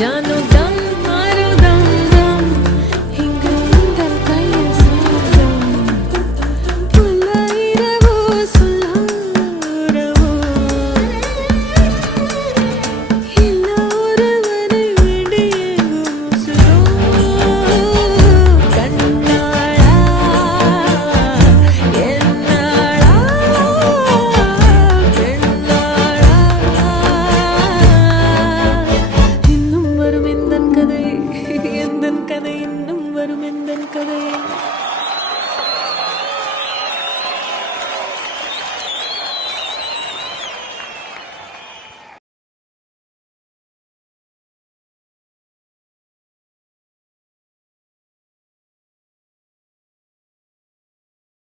Ya no வருமெந்தன் கதை